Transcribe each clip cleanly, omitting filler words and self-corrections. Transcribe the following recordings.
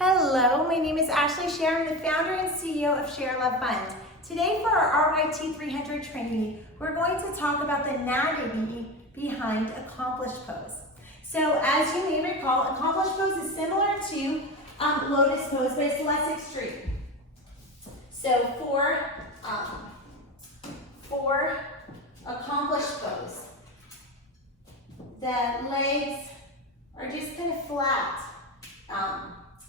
Hello, my name is Ashley Scher. I'm the founder and CEO of ShareLove.Fund. Today for our RYT 300 training, we're going to talk about the anatomy behind accomplished pose. So as you may recall, accomplished pose is similar to lotus pose, but it's less extreme. So for accomplished pose, the legs are just kind of flat.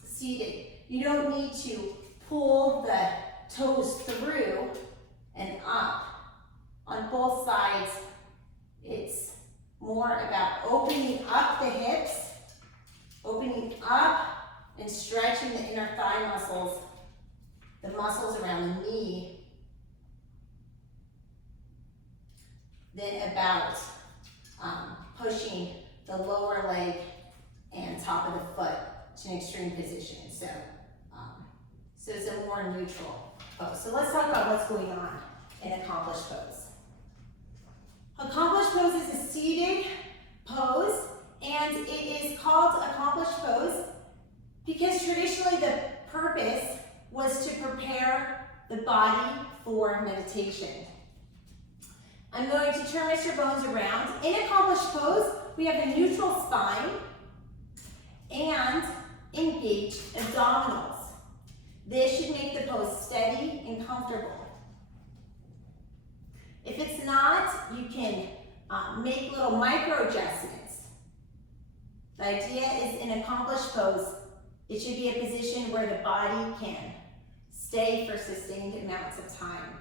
Seated. You don't need to pull the toes through and up. On both sides, it's more about opening up the hips, opening up and stretching the inner thigh muscles, the muscles around the knee, then about pushing the lower leg and top of the foot to an extreme position. So it's a more neutral pose. So let's talk about what's going on in accomplished pose. Accomplished pose is a seated pose, and it is called accomplished pose because traditionally the purpose was to prepare the body for meditation. I'm going to turn Mr. Bones around. In accomplished pose, we have the neutral spine and engaged abdominals. This should make the pose steady and comfortable. If it's not, you can make little micro adjustments. The idea is in accomplished pose, it should be a position where the body can stay for sustained amounts of time.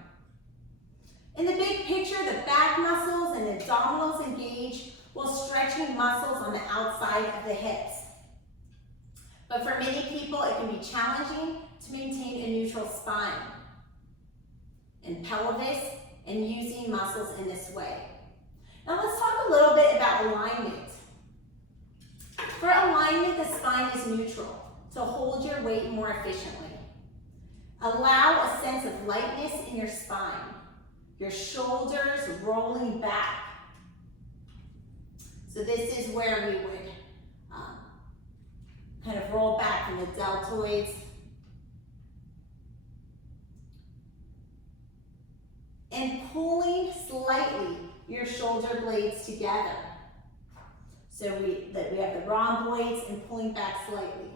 In the big picture, the back muscles and abdominals engage while stretching muscles on the outside of the hips. But for many people, it can be challenging to maintain a neutral spine and pelvis and using muscles in this way. Now let's talk a little bit about alignment. For alignment, the spine is neutral to hold your weight more efficiently. Allow a sense of lightness in your spine, your shoulders rolling back. So this is where we would kind of roll back from the deltoids. And pulling slightly your shoulder blades together. So we have the rhomboids and pulling back slightly.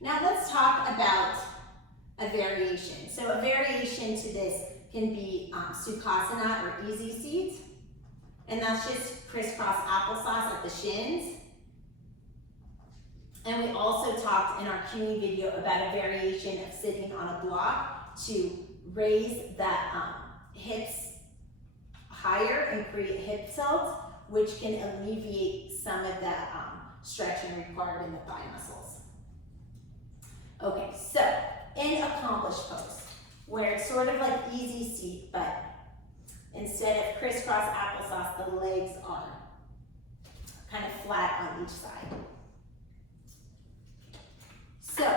Now let's talk about a variation. So a variation to this can be Siddhasana or easy seat. And that's just crisscross applesauce at the shins. And we also talked in our cueing video about a variation of sitting on a block to raise the hips higher and create hip tilt, which can alleviate some of the stretching required in the thigh muscles. Okay, so in accomplished pose, where it's sort of like easy seat, but instead of crisscross applesauce, the legs are kind of flat on each side. So,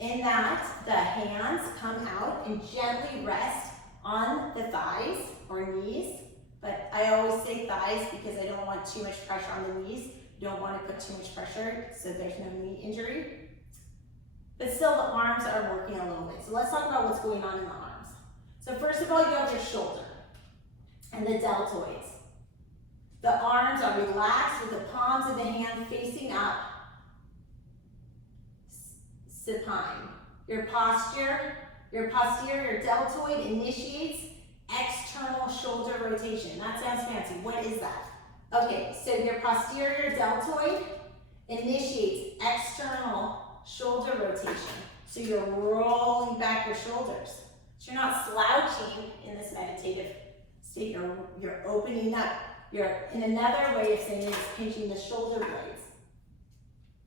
in that, the hands come out and gently rest on the thighs or knees, but I always say thighs because I don't want too much pressure on the knees. You don't want to put too much pressure so there's no knee injury. But still, the arms are working a little bit. So let's talk about what's going on in the arms. So first of all, you have your shoulder and the deltoids. The arms are relaxed with the palms of the hand facing up, supine. Your posterior deltoid initiates external shoulder rotation. That sounds fancy. What is that? Okay, so your posterior deltoid initiates external shoulder rotation. So you're rolling back your shoulders. So you're not slouching in this meditative state. You're opening up. In another way of saying it is pinching the shoulder blades.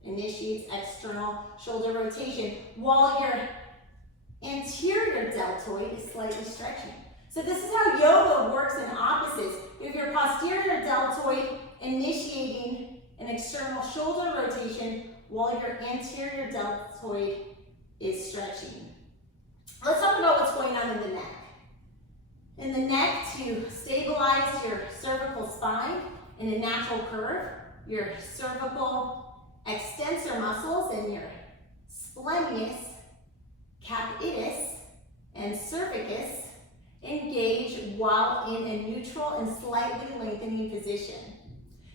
Initiates external shoulder rotation while your anterior deltoid is slightly stretching. So this is how yoga works in opposites. You have your posterior deltoid initiating an external shoulder rotation while your anterior deltoid is stretching. Let's talk about what's going on in the neck. In the neck, to stabilize your cervical spine in a natural curve, your cervical extensor in your splenius, capitis, and cervicus engage while in a neutral and slightly lengthening position.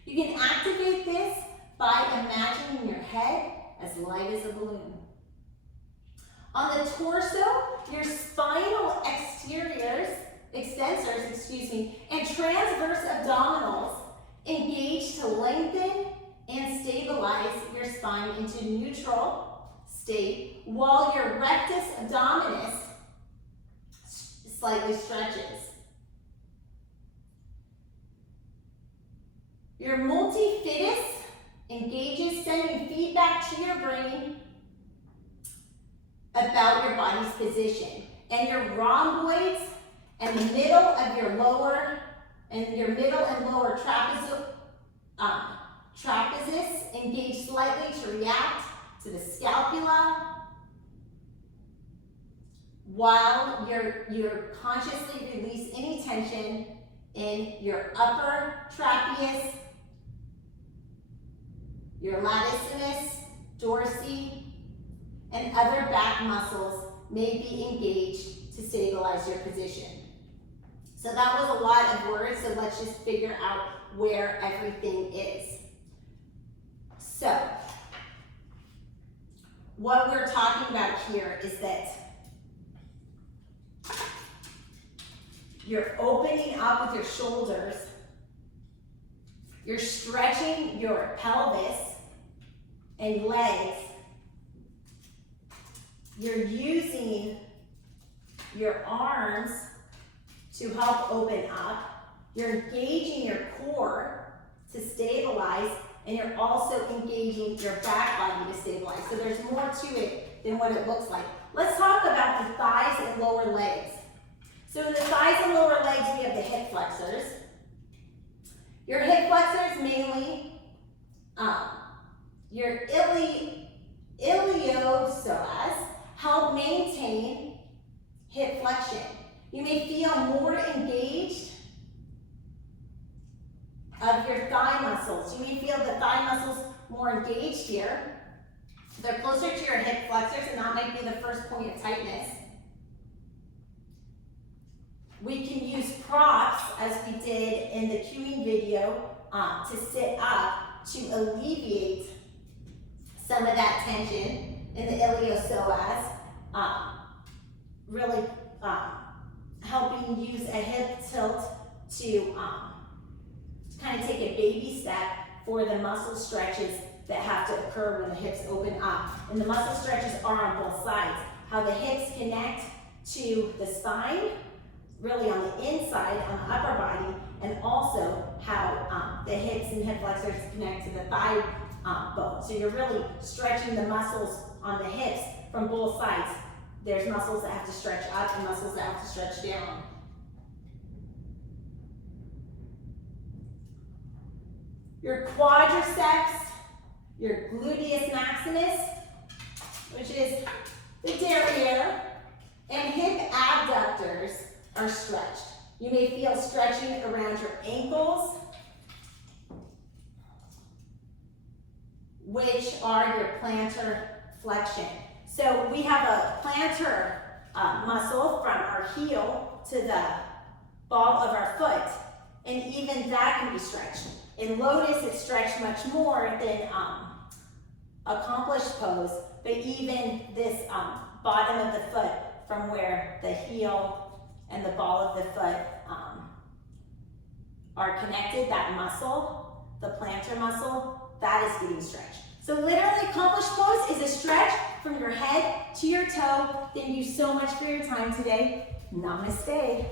You can activate this by imagining your head as light as a balloon. On the torso, your spinal extensors, and transverse abdominals engage to lengthen and stabilize your spine into neutral state, while your rectus abdominis slightly stretches. Your multifidus engages, sending feedback to your brain about your body's position. And your rhomboids and the middle of your lower and lower trapezus engage slightly to react to the scapula, while you're consciously release any tension in your upper trapeus, your latissimus dorsi, and other back muscles may be engaged to stabilize your position. So that was a lot of words, so let's just figure out where everything is. So, what we're talking about here is that you're opening up with your shoulders, you're stretching your pelvis and legs, you're using your arms to help open up, you're engaging your core to stabilize, and you're also engaging your back body to stabilize. So there's more to it than what it looks like. Let's talk about the thighs and lower legs. So in the thighs and lower legs, we have the hip flexors. Your hip flexors mainly, your iliopsoas help maintain hip flexion. You may feel more engaged of your thigh muscles. You may feel the thigh muscles more engaged here. They're closer to your hip flexors, and that might be the first point of tightness. We can use props, as we did in the cueing video, to sit up to alleviate some of that tension in the iliopsoas, really helping use a hip tilt to kind of take a baby step for the muscle stretches that have to occur when the hips open up. And the muscle stretches are on both sides. How the hips connect to the spine, really on the inside, on the upper body, and also how the hips and hip flexors connect to the thigh bone. So you're really stretching the muscles on the hips from both sides. There's muscles that have to stretch up and muscles that have to stretch down. Your quadriceps, your gluteus maximus, which is the derriere, and hip abductors are stretched. You may feel stretching around your ankles, which are your plantar flexion. So we have a plantar muscle from our heel to the ball of our foot, and even that can be stretched. In lotus, it's stretched much more than accomplished pose, but even this bottom of the foot from where the heel and the ball of the foot are connected, that muscle, the plantar muscle, that is getting stretched. So literally, accomplished pose is a stretch from your head to your toe. Thank you so much for your time today. Namaste.